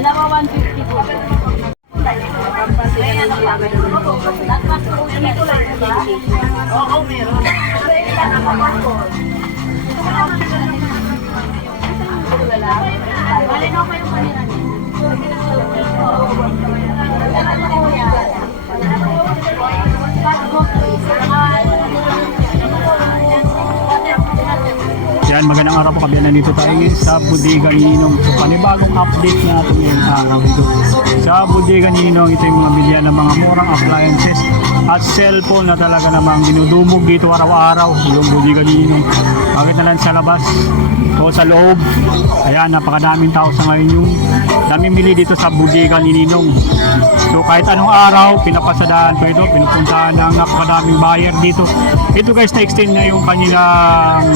Dalawa 150 po. Oo, meron. Malinaw pa yung kanina niya. Yan, magandang araw po, kami nandito tayo ngayon sa Bodega ni Ninong. So, panibagong update natin ngayong araw dito. Sa Bodega ni Ninong, ito yung mga bilihan ng mga murang appliances at cellphone na talaga namang dinudumog dito araw-araw. Yung Bodega ni Ninong. Bakit na lang sa labas o sa loob. Ayan, napakadaming tao sa ngayon yung namimili dito sa Bodega ni Ninong. So, kahit anong araw, pinapasadaan ko ito, pinupuntahan ng napakadaming buyer dito. Ito guys, na-extend na yung kanilang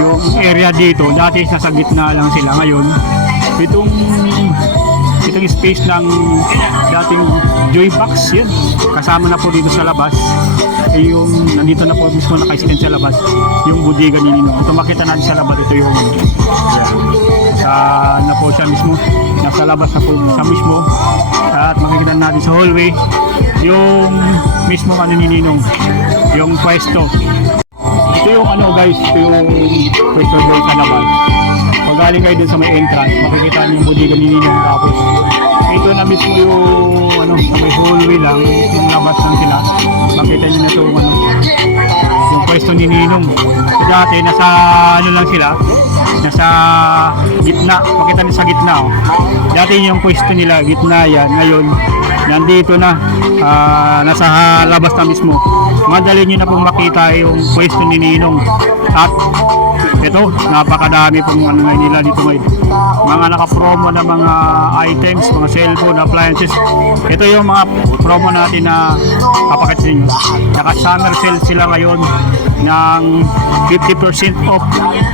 yung area dito. Dati nasa gitna lang sila, ngayon itong space ng dating Joybox, yan kasama na po dito sa labas. Yung nandito na po mismo naka-stand sa labas yung Bodega ni Ninong. Ito makita natin sa labas, ito yung yan, sa na po siya mismo, nasa labas na po sa mismo, at makikita natin sa hallway yung mismo ano ni Ninong, yung pwesto. Ito yung ano guys, ito yung pwesto doon sa labas. Pag galing kayo dun sa may entrance, makikita niyo yung Bodega ni Ninong. Tapos ito na mismo yung ano, sa may hallway lang, yung labas lang sila. Makita niyo na ito ano, yung pwesto ni Ninong. So, dati nasa ano lang sila, nasa gitna, makita niyo sa gitna oh. Dati yung pwesto nila, gitna yan. Ngayon, nandito na, nasa labas na mismo. Madali nyo na pong makita yung pwesto ni Ninong. At ito, napakadami pong ano ngayon nila dito ngayon. Mga naka-promo na mga items, mga cellphone, appliances. Ito yung mga promo natin na kapakit ninyo. Naka-summer sale sila ngayon ng 50% off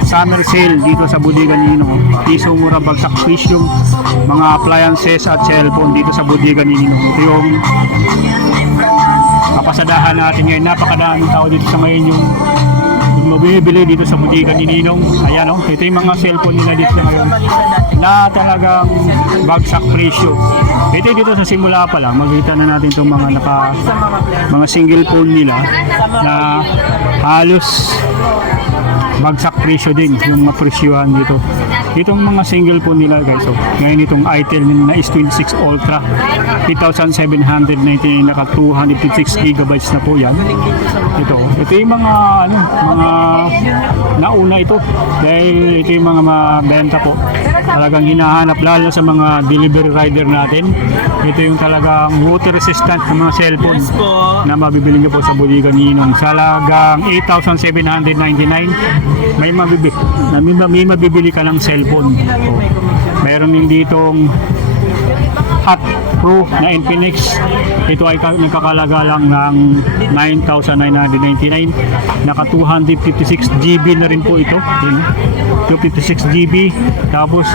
summer sale dito sa Bodega ni Ninong. Piso mura bagsak presyo yung mga appliances at cellphone dito sa Bodega ni Ninong. Ito yung kapasadahan natin ngayon. Napakadaming tao dito sa ngayon yung mabibili dito sa Bodega ni Ninong. Ayan o, ito yung mga cellphone nila dito ngayon na talagang bagsak presyo. Ito dito sa simula pa lang, makikita na natin itong mga mga single phone nila na halos bagsak presyo din yung mapresyuhan dito. Itong mga single phone nila guys, so ngayon itong Itel na S26 Ultra 8,799, naka 256 gigabytes na po yan. Ito yung mga ano, mga nauna ito dahil ito yung mga mabenta po, talagang hinahanap lalo sa mga delivery rider natin. Ito yung talagang water resistant na mga cellphone na mabibili nyo po sa Bodega ni Ninong. Sa halagang 8,799 may mabibili ka ng cellphone. Mayroon din ditong Hot Pro na Infinix. Ito ay nagkakalaga lang ng 9,999. Naka 256 GB na rin po ito. 256 GB. Tapos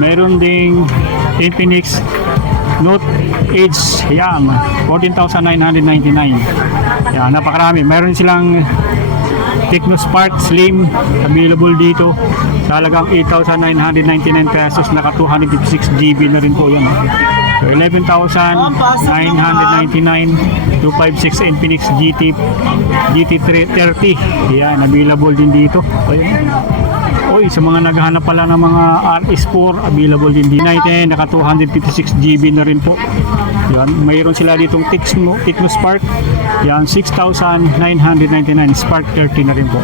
mayroon ding Infinix Note Edge, yan, 14,999. Yan, napakarami. Mayroon silang Tecno Spark Slim available dito sa halagang 8,999 pesos, naka 256 GB na rin po yan. So 11,999, 256 Infinix GT30. Yan, available din dito. Ayan. Oy, sa mga naghahanap pala ng mga RS4, available din din. Naka 256 GB na rin po. Yan, mayroon sila ditong Tecno Spark. Yan, 6,999, Spark 30 na rin po.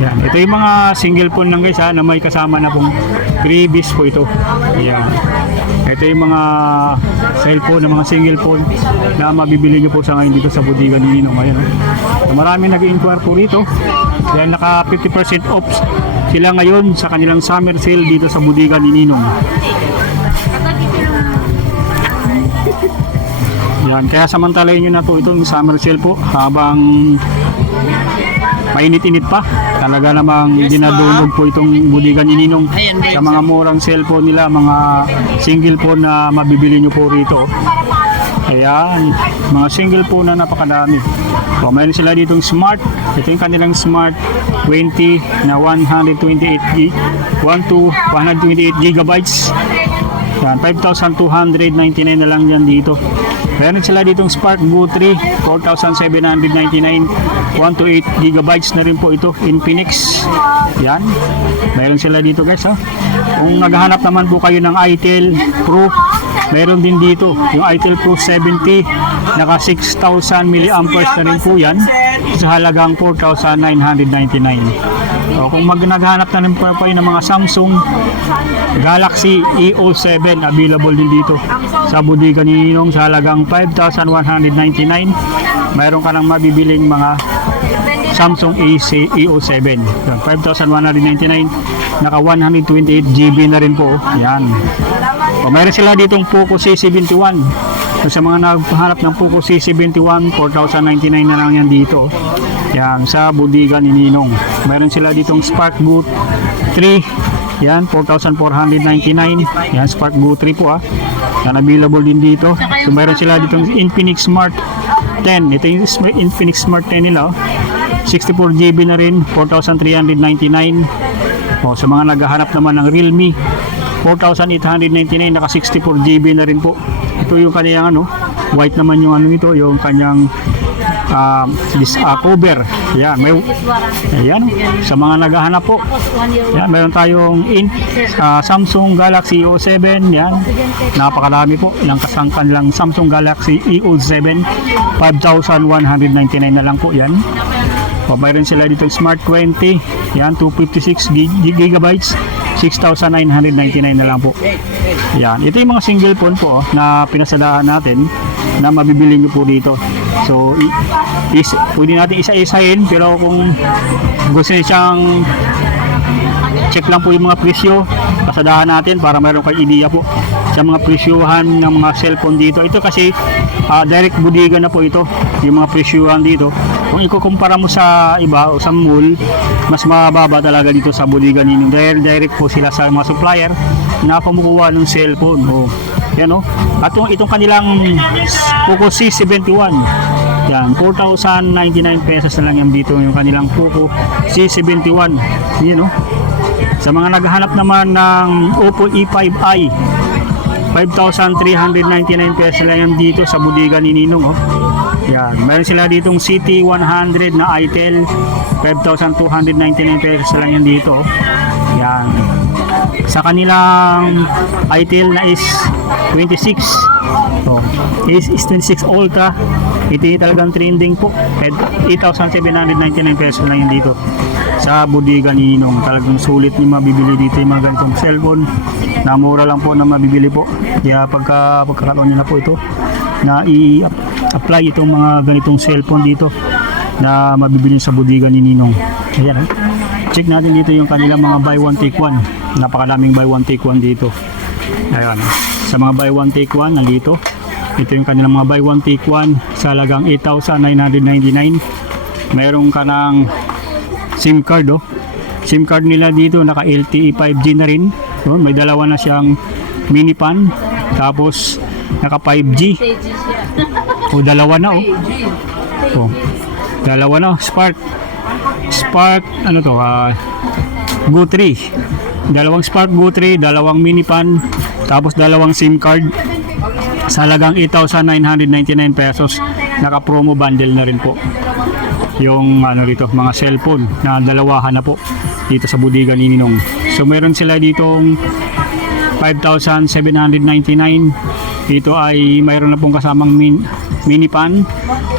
Yan, ito yung mga single phone lang guys ha, na may kasama na pong freebies po ito. Yan. Ito yung mga cellphone, na mga single phone na mabibili nyo po sa ngayon dito sa Bodega ni Ninong. Ayan, so, marami nag-inquire po rito. Yan, naka 50% off sila ngayon sa kanilang summer sale dito sa Bodega ni Ninong. Yan, kaya samantalayin nyo na po itong summer sale po habang mainit-init pa. Talaga namang dinadulog po itong Bodega ni Ninong sa mga murang cellphone nila, mga single phone na mabibili nyo po rito. Ayan, mga single phone na napakadami. So, mayroon sila ditong Smart. Ito yung kanilang Smart 20 na 128 gigabytes. Yan, 5,299 na lang yan dito. Meron sila ditong Spark Go 3, 4,799. 1 to 8 gigabytes na rin po ito, Infinix. Yan. Meron sila dito guys ha. Kung naghahanap naman po kayo ng itel Pro, meron din dito yung itel Pro 70, naka 6,000 mAh na rin po yan sa halagang 4,999. So, kung naghahanap na rin po kayo ng mga Samsung Galaxy EO7, available din dito sa bodega ni Ninong sa halagang 5,199. Mayroon ka nang mabibiling mga Samsung EO7. 5,199, naka 128 GB na rin po. Yan. O, mayroon sila ditong Poco C71. So, sa mga naghahanap ng Poco C71, 4,099 na lang yan dito. Yan, sa bodega ni Ninong. Mayroon sila ditong Spark Go 3. Yan, 4,499. Yan, Spark Go 3 po Yan, available din dito. So, mayroon sila ditong Infinix Smart 10. Ito yung Infinix Smart 10 nila. 64 GB na rin, 4,399. O, sa mga naghahanap naman ng Realme, 4,899, naka 64 GB na rin po. Ito yung kanyang white naman yung ito, yung kanyang cover. Yan, may ayan, sa mga naghahanap po. Yan, meron tayong Samsung Galaxy EO7. Yan, napakarami po. Ilang kasangkan lang Samsung Galaxy EO7, 5,199 na lang po yan. Mayroon sila dito Smart 20. Yan, 256 gigabytes, 6,999 na lang po. Yan, ito yung mga single phone po na pinasadahan natin na mabibili nyo po dito. So, pwede natin isa-isahin, pero kung gusto niyo siyang check lang po yung mga presyo, pasadahan natin para mayroon kayong idea po sa mga presyuhan ng mga cellphone dito. Ito kasi direct bodega na po ito, yung mga presyuhan dito. Kung ikukumpara mo sa iba o sa mall, mas mababa talaga dito sa bodega ninyo. Direct po sila sa mga supplier na pamukuha ng cellphone. Yan At itong kanilang Poco C71, yan, 4,099 pesos na lang yan dito yung kanilang Poco C71. Yan Sa mga naghahanap naman ng Oppo E5i, 5,399 pesos na lang yan dito sa bodega ni Ninong. Yan, meron sila ditong CT100 na itel, 5,299 pesos na lang yan dito. Yan. Sa kanilang itel na is 26. So, is 26 Ultra. Ito yung talagang trending po. 8,799 pesos lang yun dito sa bodega ni Ninong. Talagang sulit yung mabibili dito yung mga ganitong cellphone na mura lang po na mabibili po. Kaya pagkakaroon nyo na po ito na i-apply itong mga ganitong cellphone dito na mabibili sa bodega ni Ninong. Ayan check natin dito yung kanilang mga buy one take one. Napakaraming buy one take one dito. Ayan, sa mga buy one take one nandito. Ito yung kanilang mga buy one take one sa halagang 8,999. Mayroon ka ng SIM card SIM card nila dito naka LTE 5G na rin. May dalawa na siyang mini pan, tapos naka 5G. Dalawa na dalawa na Spark Go 3. Dalawang Spark Go 3, dalawang mini pan, tapos dalawang SIM card sa halagang 8,999 pesos. Naka promo bundle na rin po yung rito mga cellphone na dalawahan na po dito sa bodega ni Ninong. So meron sila ditong 5,799. Dito ay mayroon na pong kasamang mini pan,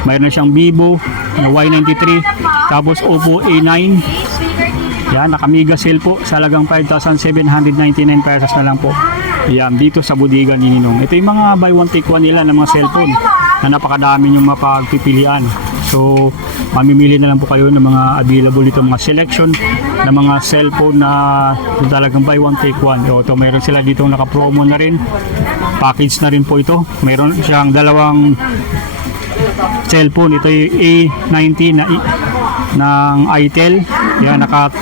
mayroon na siyang Vivo na Y93, tapos Oppo A9. Yan, naka mega sale po sa halagang 5,799 pesos na lang po. Yan, dito sa bodega ni Ninong. Ito yung mga buy one take one nila ng mga cellphone na napakadami yung mapagpipilian. So, mamimili na lang po kayo ng mga available dito, mga selection ng mga cellphone na talagang buy one take one. Ito, mayroon sila dito naka-promo na rin. Package na rin po ito. Mayroon siyang dalawang cellphone. Ito yung A90 ng itel. Yan, naka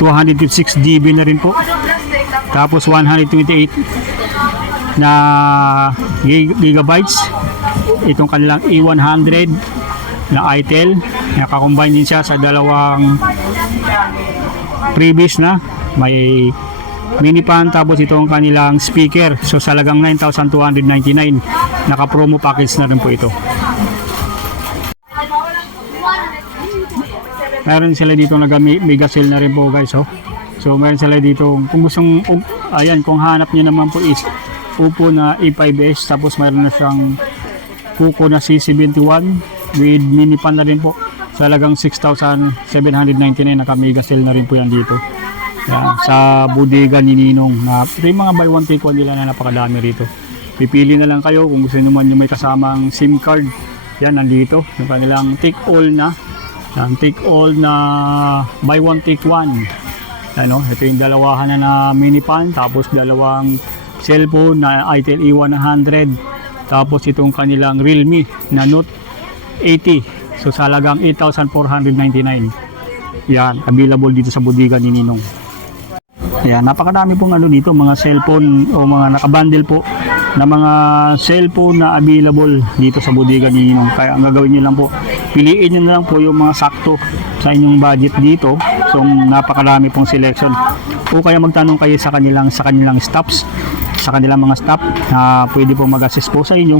256 GB na rin po. Tapos 128 na gigabytes. Itong kanilang A100 na itel. Nakakombine din siya sa dalawang previous na. May mini fan, tapos itong kanilang speaker. So sa halagang 9,299, naka promo package na rin po ito. Meron sila dito mega sale na rin po guys, oh. So meron sila dito kung gustong ayan, kung hanap niyo naman po is Oppo na A5s, tapos meron na siyang Poco na C71 with mini fan na rin po. Sa halagang 6,799, naka mega sale na rin po yan dito. Yan, sa bodega ni Ninong. Ito yung mga buy one take one nila na napakadami rito. Pipili na lang kayo kung gusto naman yung may kasamang SIM card. Yan, nandito. Yung kanilang take all na. Yan, take all na buy one take one. Ano, ito yung dalawahan na mini fan, tapos dalawang cellphone na Itel E100, tapos itong kanilang Realme na Note 80. So sa halagang 8,499. Yan, available dito sa bodega ni Ninong. Yan, napakadami pong ano dito, mga cellphone o mga nakabundle po na mga cellphone na available dito sa bodega ni Ninong. Kaya ang gagawin niyo lang po, piliin niyo na lang po yung mga sakto sa inyong budget dito. So napakadami pong selection. O kaya magtanong kayo sa kanilang staffs, sa kanilang mga staff na pwede po mag-assist po sa inyo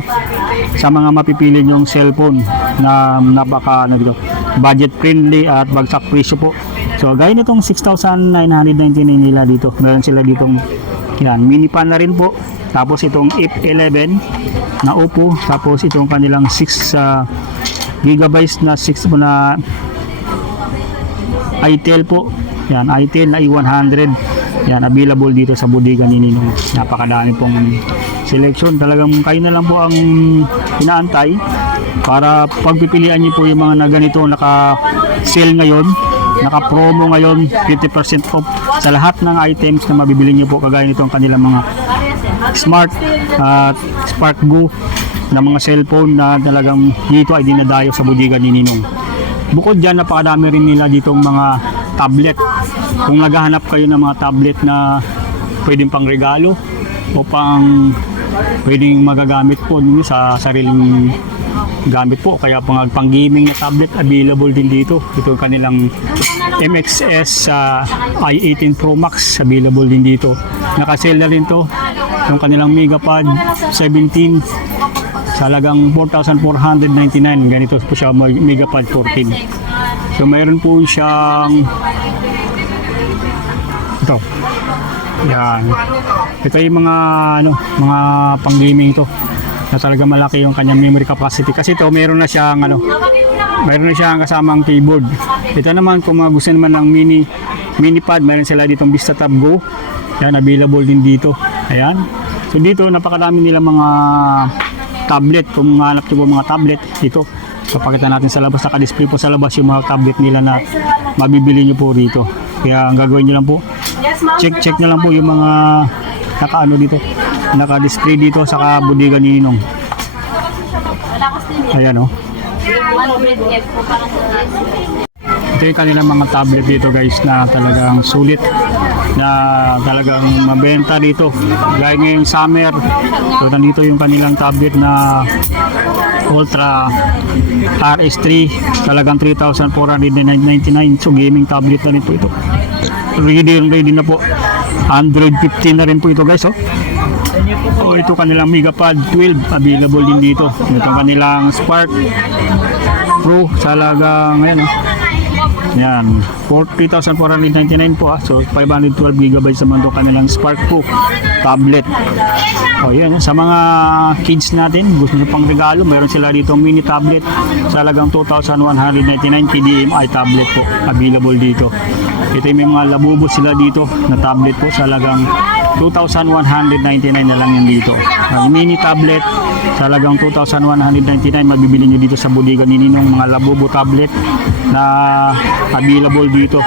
sa mga mapipili yung cellphone na napaka ano dito, budget friendly at bagsak presyo po. So gaya nitong 6,999 nila dito. Meron sila ditong yan, mini fan na rin po. Tapos itong F11 na Oppo, tapos itong kanilang 6 gigabytes na 6 po na Itel po. Yan, Itel na E100. Yan, available dito sa bodega ni Ninong. Napakadami pong selection. Talagang kayo na lang po ang inaantay para pagpipilian niyo po yung mga na ganito naka-sale ngayon, naka-promo ngayon, 50% off sa lahat ng items na mabibili niyo po, kagaya nitong kanilang mga Smart at Spark Go na mga cellphone na talagang dito ay dinadayo sa bodega ni Ninong. Bukod dyan, napakadami rin nila ditong mga tablet. Kung naghahanap kayo ng mga tablet na pwedeng pang regalo o pwedeng magagamit po ninyo sa sariling gamit po, kaya pang gaming na tablet, available din dito. Ito kanilang MXS i18 Pro Max, available din dito. Naka-sale na rin to yung kanilang Megapad 17 sa halagang 4,499. Ganito po siya, Megapad 14. So mayroon po siyang ito. Yan. Ito yung mga mga pang-gaming to. Na talaga malaki yung kanyang memory capacity. Kasi ito mayroon na siyang mayroon na siyang kasamang keyboard. Ito naman kung gusto naman ng mini pad, mayroon sila ditong Vista Tab Go. Yan, available din dito. Ayan. So dito napakadami nila mga tablet. Kung hanap niyo po mga tablet dito, papakita natin sa labas, naka-display po sa labas yung mga tablet nila na mabibili niyo po rito. Kaya ang gagawin niyo lang po, check nyo lang po yung mga dito, naka-display dito sa bodega ni Ninong. Ayan o. Ito yung kanilang mga tablet dito guys na talagang sulit, na talagang mabenta dito. Gaya ngayong summer, so nandito yung kanilang tablet na Ultra RS3, talagang 3,499. So gaming tablet na rin po ito. Ready na po. Android 15 na rin po ito guys, oh. So ito kanilang Megapad 12, available din dito. Ito kanilang Spark Pro sa halagang ngayon, oh. Yan, 3,499 po, ah. So 512 GB naman ito kanilang Spark Pro tablet. O yan, sa mga kids natin, gusto nyo pang regalo, meron sila dito mini tablet sa halagang 2,199 PDMI tablet po, available dito. Ito yung may mga labubo sila dito na tablet po sa halagang 2,199 na lang yan dito. Mini tablet sa halagang 2,199, mabibili nyo dito sa bodega ni Ninong, mga labubo tablet na available dito.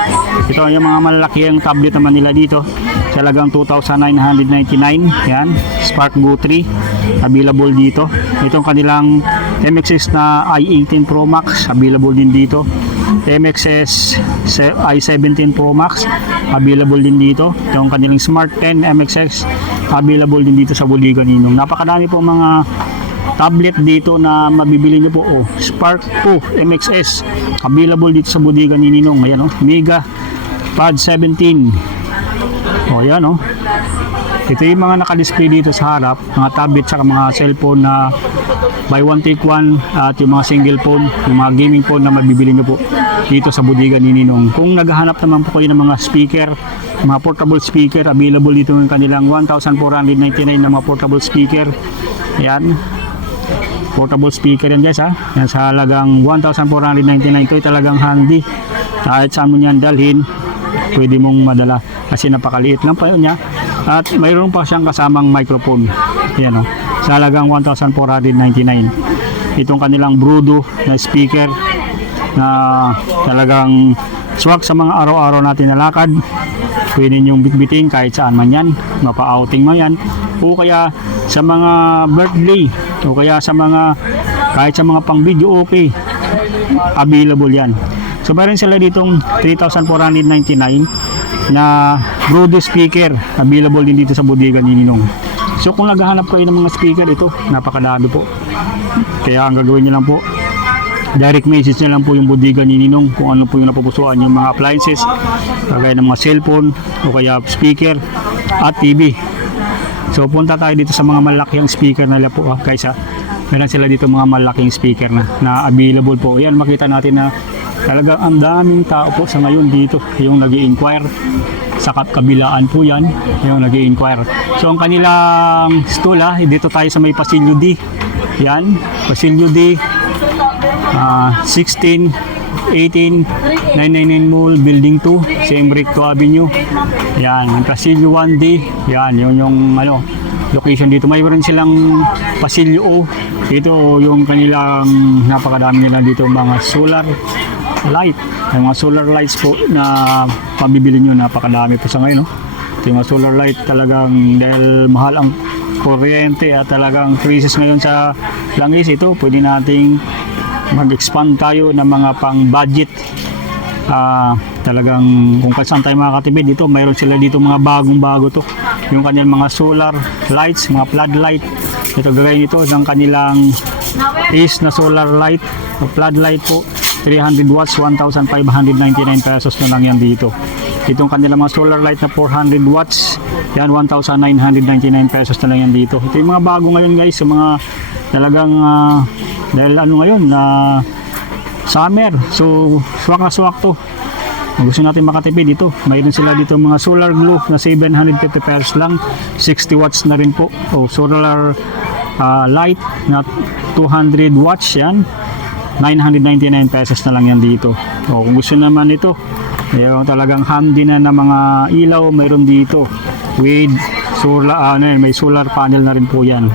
Ito yung mga malalaking tablet naman nila dito sa halagang 2,999. Yan, Spark Go 3, available dito. Itong kanilang MXS na i18 Pro Max, available din dito. MXS i17 Pro Max, available din dito. Itong kanilang Smart 10 MXS, available din dito sa bodega ni Ninong. Napakadami po mga tablet dito na mabibili nyo po. Oh, Spark Pro MXS, available dito sa bodega ni Ninong. Ayan, oh, Mega Pad 17, O yan o. Ito yung mga naka-display dito sa harap, mga tablet saka mga cellphone na buy one take one, at yung mga single phone, yung mga gaming phone na mabibili nyo po dito sa bodega ni Ninong. Kung naghahanap naman po kayo ng mga speaker, mga portable speaker, available dito yung kanilang 1,499 na mga portable speaker. Yan. Portable speaker yan guys ha. Yan sa halagang 1,499. Ito ay talagang handy. Kahit saan mo yan dalhin, pwede mong madala kasi napakaliit lang pa yun niya. At mayroon pa siyang kasamang microphone. Yan o. Sa halagang 1,499. Itong kanilang Brudo na speaker na talagang swak sa mga araw-araw natin na lakad. Pwede niyong bitbitin kahit saan man yan. Mapa-outing mo yan. O kaya sa mga birthday. O kaya sa mga kahit sa mga pang video okay. Available yan. So mayroon sila ditong 3,499 na Brudo speaker. Available din dito sa bodega ni Ninong. So kung naghahanap kayo ng mga speaker, ito napakadami po. Kaya ang gagawin niyo lang po, direct message niyo lang po yung bodega ni Ninong kung ano po yung napupusuan yung mga appliances, kagaya ng mga cellphone o kaya speaker at TV. So punta tayo dito sa mga malaking speaker nila po guys ha. Meron sila dito mga malaking speaker na available po. Yan, makita natin na talagang ang daming tao po sa ngayon dito yung nag-i-inquire. Sa kabilaan po yan yung nag-i-inquire. So ang kanilang stall dito tayo sa may Pasilyo D. Yan, Pasilyo D 16 18 999 Mall Building 2 Siem Recto Avenue. Yan, Pasilyo 1D. Yan, yun yung ano, location dito. Mayroon silang Pasilyo O. Ito yung kanilang napakadami nila dito mga solar light. Yung mga solar lights po na pabibili nyo, napakadami po sa ngayon. No? Ito yung mga solar light talagang dahil mahal ang kuryente at talagang crisis ngayon sa langis. Ito pwede nating mag-expand tayo ng mga pang budget. Talagang kung saan tayo makakatipid dito, mayroon sila dito mga bagong-bago to. Yung kanilang mga solar lights, mga floodlight. Ito gagawin ito ng kanilang is na solar light, floodlight po. 300 watts, 1,599 pesos na lang yan dito. Itong kanilang mga solar light na 400 watts, yan 1,999 pesos na lang yan dito. Ito yung mga bago ngayon guys, yung mga talagang dahil ano ngayon na summer, so swak na swak to. Kung gusto natin makatipid dito, mayroon sila dito mga solar glue na 750 pesos lang, 60 watts na rin po. O solar light na 200 watts yan, 999 pesos na lang yan dito. O kung gusto naman ito, yung talagang handy na mga ilaw, mayroon dito with solar, may solar panel na rin po yan.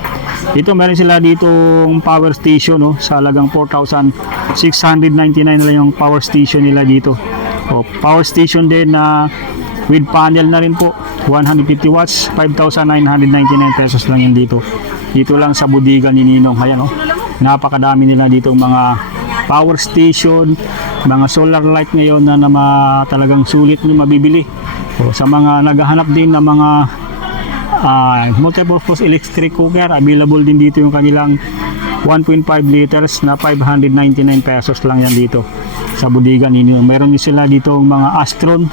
Dito meron sila ditong power station sa halagang 4,699 na lang yung power station nila dito. O, power station din na with panel na rin po, 150 watts, 5,999 pesos lang yan dito. Dito lang sa bodega ni Ninong. Ayan napakadami nila dito mga power station, mga solar light ngayon na talagang sulit nyo mabibili. O, sa mga naghahanap din ng mga multipurpose electric cooker, available din dito yung kanilang 1.5 liters na 599 pesos lang yan dito sa bodega ninyo. Meron din sila dito mga Astron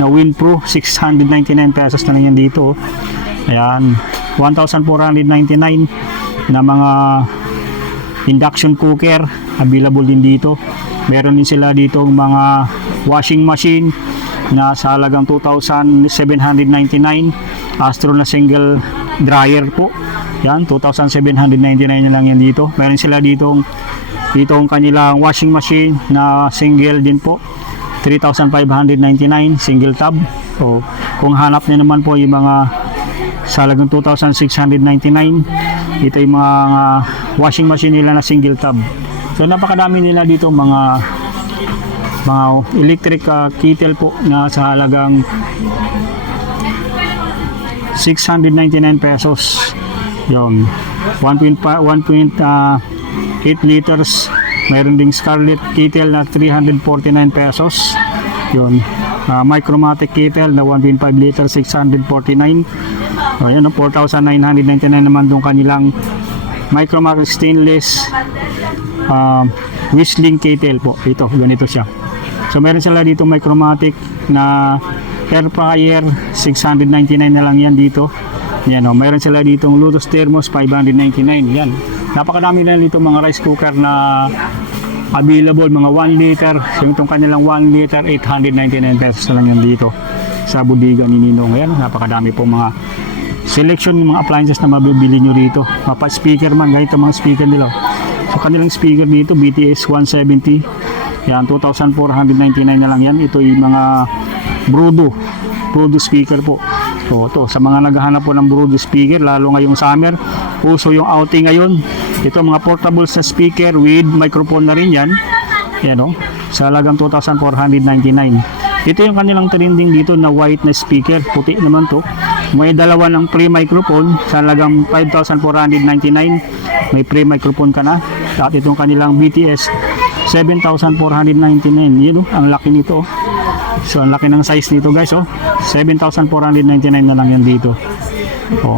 na WinPro, 699 pesos na lang yan dito. Ayan, 1,499 na mga induction cooker, available din dito. Meron din sila dito mga washing machine na sa halagang 2,799. Astro na single dryer po. Yan, 2,799 na lang yan dito. Meron sila ditong kanilang washing machine na single din po. 3,599 single tab. So, kung hanap niyo naman po yung mga sa halagang 2,699, ito yung mga washing machine nila na single tab. So napakadami nila dito mga electric kettle po na sa halagang 699 pesos. Yung 1.8 liters. Mayroon ding Scarlett kettle na 349 pesos. Yun. Micromatic kettle na 1.5 liters, 649. Ayan, 4,999 naman itong kanilang Micromatic stainless whistling kettle po. Ito, ganito siya. So meron sila dito Micromatic na air fryer 699 na lang yan dito. Yan o, mayroon sila ditong Lotus Thermos 599. Yan, napakadami na dito mga rice cooker na available, mga 1 liter. Yung itong kanilang 1 liter 899 pesos na lang yan dito sa bodega ni Ninong. Ayan, napakadami po mga selection ng mga appliances na mabibili nyo rito. Mapa speaker man, ganito mga speaker nila. So kanilang speaker dito BTS 170, yan 2,499 na lang yan. Ito yung mga Brudo speaker po. So ito, sa mga naghahanap po ng Brudo speaker, lalo ngayong summer, uso yung outing ngayon. Ito mga portable sa speaker with microphone na rin yan. Yan o, sa halagang 2,499. Ito yung kanilang trending dito na white na speaker, puti naman to. May dalawa ng free microphone sa halagang 5,499. May free microphone ka na. At itong kanilang BTS 7,499. Yun, ang laki nito. So ang laki ng size nito guys, 7,499 na lang yan dito.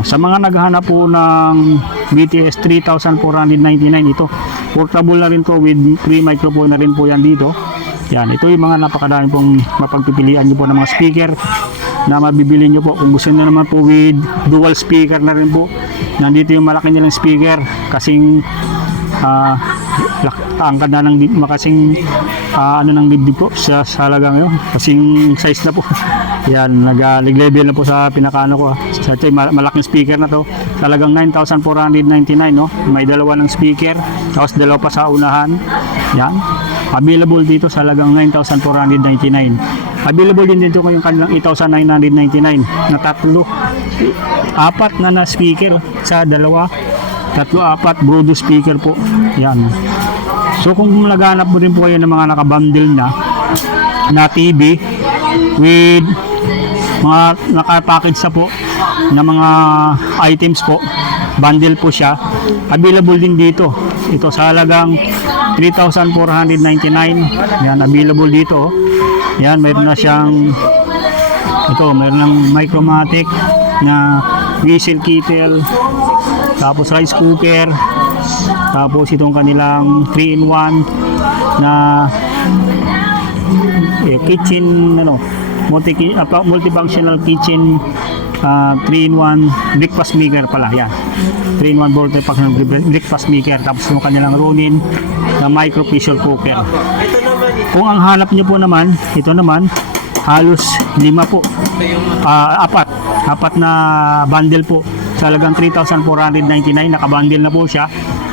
Sa mga naghahanap po ng BTS 3,499, ito portable na rin to with free microphone na rin po yan dito. Yan, ito yung mga napakadami pong mapagpipilian nyo po ng mga speaker na mabibili nyo po. Kung gusto nyo naman po with dual speaker na rin po, nandito yung malaki nilang speaker kasing angkad na ng makasing ng dibdib po sa halagang yun, kasing size na po. Yan, nag-level na po sa pinakaano ko. Sa malaking speaker na to, talagang 9,499 no. May dalawa ng speaker, tapos dalawa pa sa unahan. Yan, available dito sa halagang 9,499. Available din dito kayong kanilang 8,999 na tatlo, apat na speaker sa dalawa, tatlo, apat Brudo speaker po. Yan. So kung naghanap mo rin po kayo ng mga nakabundle na TV with mga nakapackage sa po na mga items po, bundle po siya, available din dito. Ito sa halagang 3,499. Yan, available dito. Yan, mayroon na siyang mayroon ng Micromatic na whistle kettle, tapos rice cooker, tapos itong kanilang 3-in-1 na kitchen multifunctional kitchen 3-in-1 breakfast maker pala. Yan, 3-in-1 multifunctional breakfast maker. Tapos yung kanilang Ronin na micro pressure cooker. Kung ang hanap nyo po naman, ito naman halos 5 po, apat na bundle po sa halagang 3,499. Nakabundle na po siya,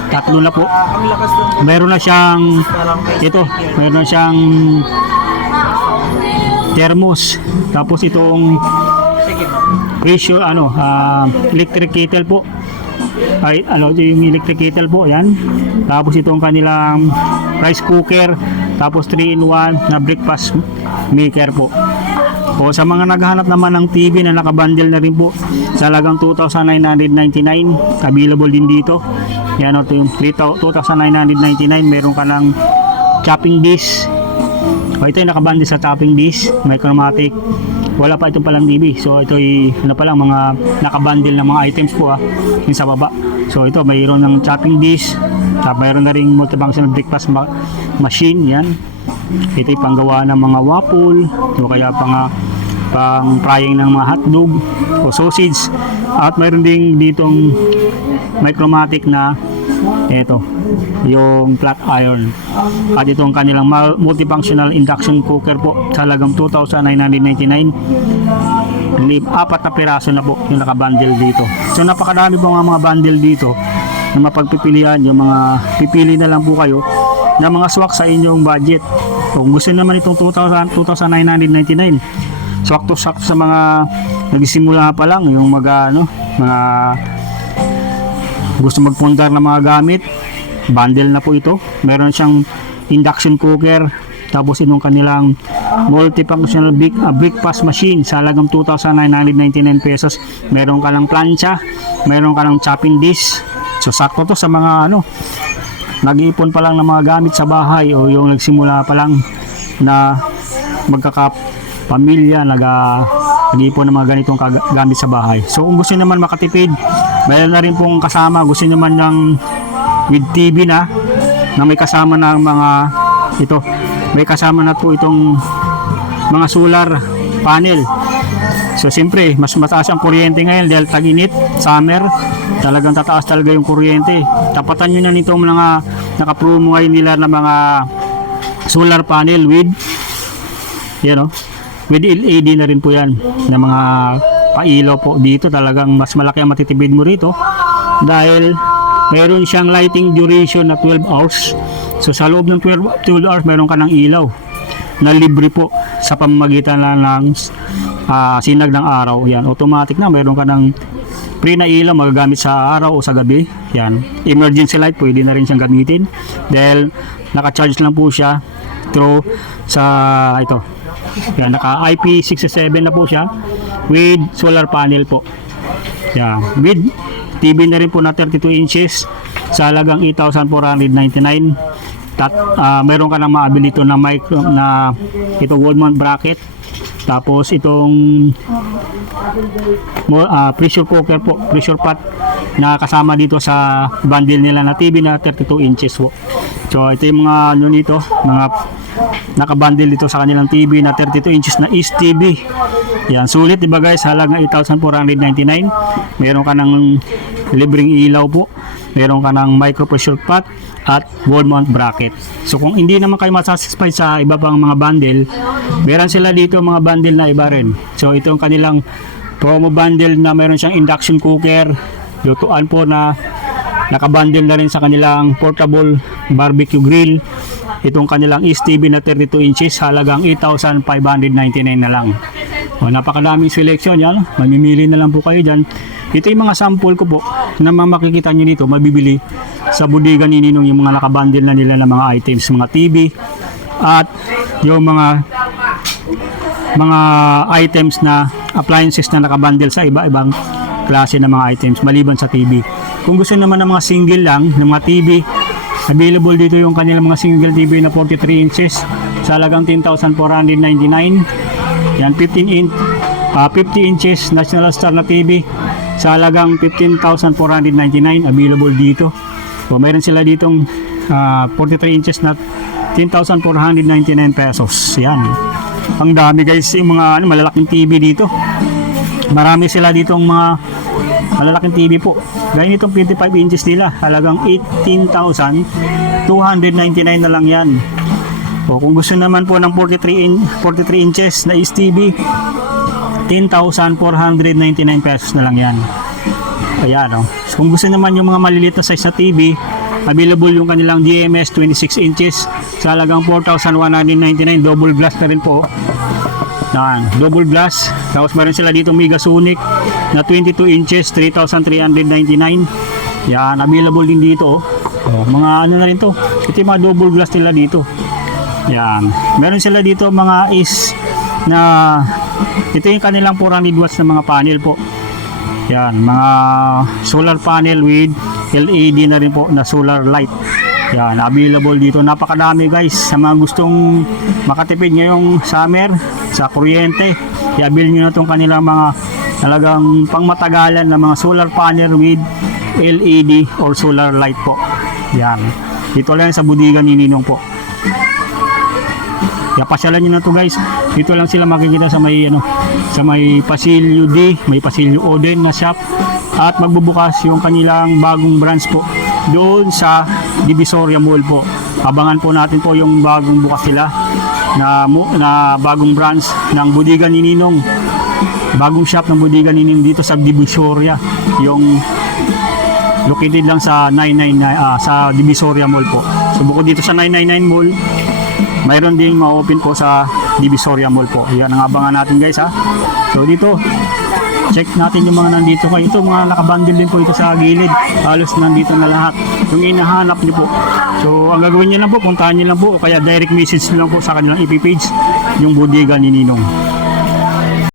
tatlo na po. Meron na siyang thermos, tapos itong pressure electric kettle po, yung electric kettle po yan. Tapos itong kanilang rice cooker, tapos 3-in-1 na breakfast maker po. Sa mga naghahanap naman ng TV na nakabundle na rin po sa halagang 2,999, available din dito. Yan, ito yung 2,999. Meron ka ng chopping dish. Ito yung nakabundle sa chopping dish, Micromatic. Wala pa itong palang TV. So ito yung mga nakabundle na mga items po yung sa baba. So ito, mayroon ng chopping dish, mayroon na ring multifunctional breakfast machine. Yan, ito yung panggawa ng mga waffle o kaya pang frying ng mga hotdog o sausage. At mayroon din ditong Micromatic na yung flat iron. At itong kanilang multifunctional induction cooker po sa halagang 2,999. Apat na piraso na po yung nakabundle dito. So napakadami po mga bundle dito na mapagpipilian. Yung mga pipili na lang po kayo na mga swak sa inyong budget. Kung gusto naman itong 2,999, swak-to-swak sa mga nagsimula pa lang, yung mga gusto magpundar ng mga gamit, bundle na po ito. Meron siyang induction cooker, tapos itong kanilang multifunctional breakfast machine sa halagang 2,999 pesos. Meron ka ng plancha, meron ka ng chopping dish. So sakto to sa mga nag-iipon pa lang ng mga gamit sa bahay o yung nagsimula pa lang na magkakapamilya, nag-iipon ng mga ganitong gamit sa bahay. So kung gusto naman makatipid, mayroon na rin pong kasama, gusto naman ng with TV na may kasama ng mga may kasama na po itong mga solar panel So siyempre, mas mataas ang kuryente ngayon dahil tag-init, summer, talagang tataas talaga yung kuryente. Tapatan nyo na nito mga naka-promo ngayon nila na mga solar panel with with LED na rin po yan na mga pailaw po dito. Talagang mas malaki ang matitipid mo rito dahil meron siyang lighting duration na 12 hours. So sa loob ng 12 hours meron ka ng ilaw na libre po sa pamamagitan ng sinag ng araw. Yan, automatic na meron ka ng free na ilaw magagamit sa araw o sa gabi. Yan, emergency light pwede na rin siyang gamitin dahil naka-charge lang po siya through sa ito. Yan, naka IP67 na po siya with solar panel po. Yan, with TV na rin po na 32 inches sa halagang 8,499. Meron ka nang maabili ito na micro na ito wall mount bracket. Tapos itong pressure cooker po, pressure pot na kasama dito sa bundle nila na TV na 32 inches po. So ito yung mga nito, mga nakabundle dito sa kanilang TV na 32 inches na East TV. Yan, sulit diba guys, halagang 8,499. Meron ka ng libreng ilaw po, meron ka ng micro pressure pot at wall mount bracket. So kung hindi naman kayo masasatisfied sa iba pang mga bundle, meron sila dito mga bundle na iba rin. So ito ang kanilang promo bundle na meron siyang induction cooker, lutuan po na nakabundle na rin sa kanilang portable barbecue grill. Itong kanilang East TV na 32 inches, halagang 8,599 na lang. O, napakadaming selection yan. Mamimili na lang po kayo dyan. Ito yung mga sample ko po na makikita nyo dito, mabibili sa bodega ni Ninong, yung mga nakabundle na nila ng mga items, mga TV at yung mga items na appliances na nakabundle sa iba-ibang klase ng mga items maliban sa TV. Kung gusto naman ng mga single lang ng mga TV, available dito yung kanilang mga single TV na 43 inches sa halagang 10,499. Yan, 50 inches National Star na TV sa halagang 15,499 available dito. So mayroon sila ditong 43 inches na 10,499 pesos. Yan. Ang dami guys yung mga malalaking TV dito. Marami sila ditong mga malalaking TV po. Gaya nitong 55 inches nila, halagang 18,299 na lang yan. O kung gusto naman po ng 43 inches na East TV, 10,499 pesos na lang yan. Ayan o. So, kung gusto naman yung mga maliliit na size na TV, available yung kanilang DMS 26 inches sa halagang 4,199, double glass na rin po. Yan, double glass. Tapos meron sila dito Megasonic na 22 inches, 3,399. Yan, available din dito. Mga ano na rin to. Ito yung mga double glass nila dito. Yan. Meron sila dito mga is na ito yung kanilang 400 watts na mga panel po. Yan, mga solar panel with LED na rin po na solar light. Yan, available dito. Napakadami guys sa mga gustong makatipid ngayong summer sa kuryente. I-avail nyo na itong kanilang mga talagang pangmatagalan na mga solar panel with LED or solar light po. Yan. Dito lang sa bodega ni Ninong po. Kaya pasyalan nyo na to guys. Dito lang sila makikita sa may sa may Pasilyo D, may Pasilyo O din na shop. At magbubukas yung kanilang bagong branch po doon sa Divisoria Mall po. Abangan po natin po yung bagong bukas sila na bagong branch ng bodega ni Ninong. Bagong shop ng bodega ni Ninong dito sa Divisoria. Yung located lang sa 999 sa Divisoria Mall po. So bukod dito sa 999 Mall, mayroon ding ma-open po sa Divisoria Mall po. Yan ang abangan natin guys ha. So dito, check natin yung mga nandito kayo. Ito mga nakabundle din po ito sa gilid. Halos nandito na lahat. Yung inahanap niyo po. So ang gagawin niyo lang po, puntahan niyo lang po o kaya direct message niyo lang po sa kanilang FB page yung bodega ni Ninong.